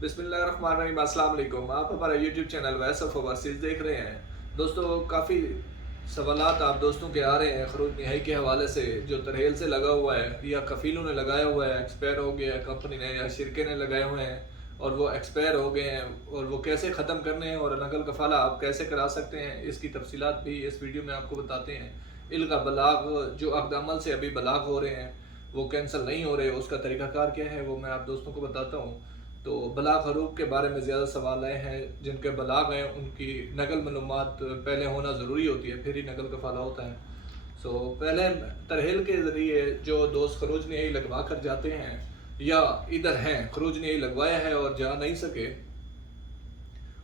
बिस्मिल्लाहिर्रहमानिर्रहीम। अस्सलाम वालेकुम। आप हमारा YouTube channel voice of overseas देख रहे हैं। दोस्तों, काफ़ी सवालात आप दोस्तों के आ रहे हैं खरूज नहाई के हवाले से, जो तरहेल से लगा हुआ है या कफ़ीलों ने लगाया हुआ है, एक्सपायर हो गया है, कंपनी ने या शिरके ने लगाए हुए हैं और वो एक्सपायर हो गए हैं, और वो कैसे ख़त्म करने हैं और नकल कफ़ाला आप कैसे करा सकते हैं, इसकी तफसीलात भी इस वीडियो में आपको बताते हैं। इल्गा बलाग, जो अक़द अमल से अभी बलाग हो रहे हैं वो कैंसिल नहीं हो रहे, उसका तरीक़ाकार क्या है वो मैं आप दोस्तों को बताता हूँ। तो बलाग हरूफ के बारे में ज़्यादा सवाल आए हैं। जिनके बलाग हैं उनकी नकल मालूमात पहले होना ज़रूरी होती है, फिर ही नकल कफ़ाला होता है। पहले तरहेल के ज़रिए जो दोस्त खरूज नहाई लगवा कर जाते हैं या इधर हैं खरूज नहाई लगवाया है और जा नहीं सके,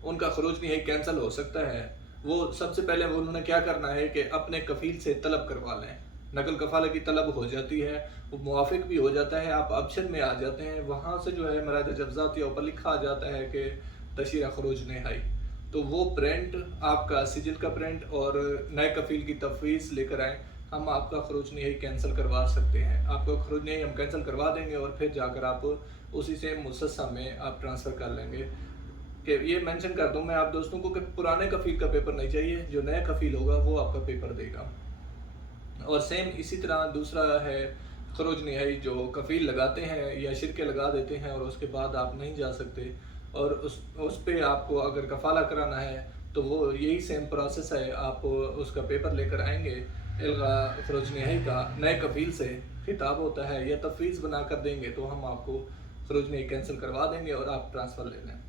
उनका खरूज नहाई कैंसिल हो सकता है। वो सबसे पहले उन्होंने क्या करना है कि अपने कफ़ील से तलब करवा लें। नकल कफ़ाले की तलब हो जाती है, वो मुआफ़िक भी हो जाता है, आप ऑप्शन में आ जाते हैं, वहाँ से जो है मराद जब्ज़ात या ऊपर लिखा आ जाता है कि तशीरा खरूज नहाई। तो वो प्रिंट आपका सिजिल का प्रिंट और नए कफ़ील की तफवीज़ लेकर आएँ, हम आपका खरूज नहाई कैंसिल करवा सकते हैं। आपका खरूज नहाई हम कैंसिल करवा देंगे और फिर जाकर आप उसी से मुसस्सा में आप ट्रांसफ़र कर लेंगे। कि ये मेंशन कर दूं मैं आप दोस्तों को कि पुराने कफ़ील का पेपर नहीं चाहिए, जो नया कफ़ील होगा वो आपका पेपर देगा। और सेम इसी तरह दूसरा है खरूज नहाई, जो कफ़ील लगाते हैं या शिरके लगा देते हैं और उसके बाद आप नहीं जा सकते, और उस पे आपको अगर कफ़ाला कराना है तो वो यही सेम प्रोसेस है। आप उसका पेपर लेकर आएंगे, इल्गा खरूज नहाई का नए कफ़ील से खिताब होता है या तफवीज़ बना कर देंगे तो हम आपको खरूज नहाई कैंसिल करवा देंगे और आप ट्रांसफ़र ले लें।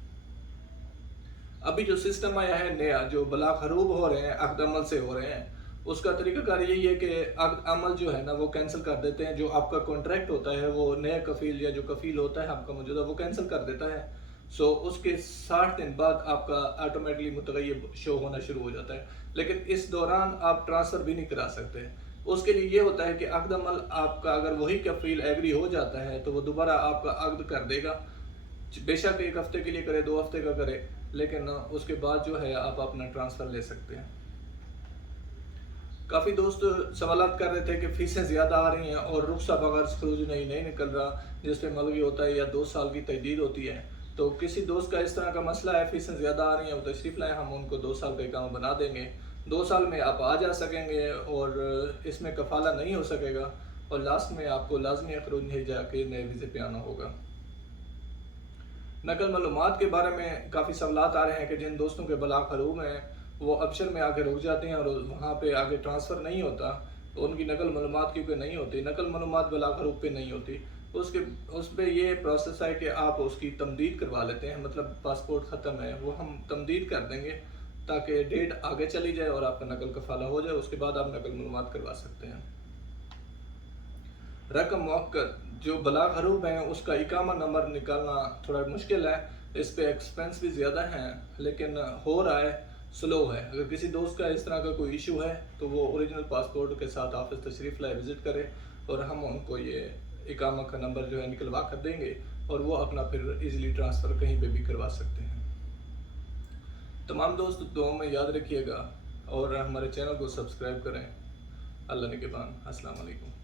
अभी जो सिस्टम आया है नया, जो बलाग हरूब हो रहे हैं अक़द अमल से हो रहे हैं, उसका तरीक़ाकार यही है कि अक़द अमल जो है ना वो कैंसिल कर देते हैं। जो आपका कॉन्ट्रैक्ट होता है वो नया कफ़ील या जो कफ़ील होता है आपका मौजूदा, वो कैंसिल कर देता है। उसके 60 दिन बाद आपका ऑटोमेटिकली मुतग़य्यब शो होना शुरू हो जाता है, लेकिन इस दौरान आप ट्रांसफ़र भी नहीं करा सकते। उसके लिए ये होता है कि अक़द अमल आपका अगर वही कफ़ील एग्री हो जाता है तो वो दोबारा आपका अक़द कर देगा, बेशक 1 हफ़्ते के लिए करे, 2 हफ़्ते का करे, लेकिन उसके बाद जो है आप अपना ट्रांसफ़र ले सकते हैं। काफ़ी दोस्त सवालात कर रहे थे कि फ़ीसें ज़्यादा आ रही हैं और रुख़्सा बगैर खरूज नहीं निकल रहा, जिस पे मलगी होता है या 2 साल की तजदीद होती है। तो किसी दोस्त का इस तरह का मसला है, फ़ीसें ज़्यादा आ रही हैं, वो तशरीफ़ लाएँ, हम उनको 2 साल का इकामा बना देंगे। 2 साल में आप आ जा सकेंगे और इसमें कफ़ाला नहीं हो सकेगा, और लास्ट में आपको लाज़मी खरूज नहीं जाके नए वीज़े पे आना होगा। नकल मालूमात के बारे में काफ़ी सवालात आ रहे हैं कि जिन दोस्तों के बलाग हरूब हैं वो ऑप्शन में आके रुक जाते हैं और वहाँ पे आगे ट्रांसफ़र नहीं होता, तो उनकी नकल मालूमात क्योंकि नहीं होती, नकल मालूमात बलाग हरूब पे नहीं होती, उसके उस पे ये प्रोसेस है कि आप उसकी तमदीद करवा लेते हैं। मतलब पासपोर्ट ख़त्म है, वो हम तमदीद कर देंगे ताकि डेट आगे चली जाए और आपका नकल कफ़ाला हो जाए, उसके बाद आप नकल मालूमात करवा सकते हैं। रकम मुअक्कद, जो बलाग हरूब हैं उसका इकामा नंबर निकालना थोड़ा मुश्किल है, इस पे एक्सपेंस भी ज़्यादा हैं, लेकिन हो रहा है, स्लो है। अगर किसी दोस्त का इस तरह का कोई इशू है तो वो ओरिजिनल पासपोर्ट के साथ ऑफिस तशरीफ़ लाए, विज़िट करे, और हम उनको ये इकामा का नंबर जो है निकलवा कर देंगे और वो अपना फिर ईज़िली ट्रांसफ़र कहीं पे भी करवा सकते हैं। तमाम दोस्त दुआ में याद रखिएगा और हमारे चैनल को सब्सक्राइब करें। अल्लाह निगहबान। अस्सलाम वालेकुम।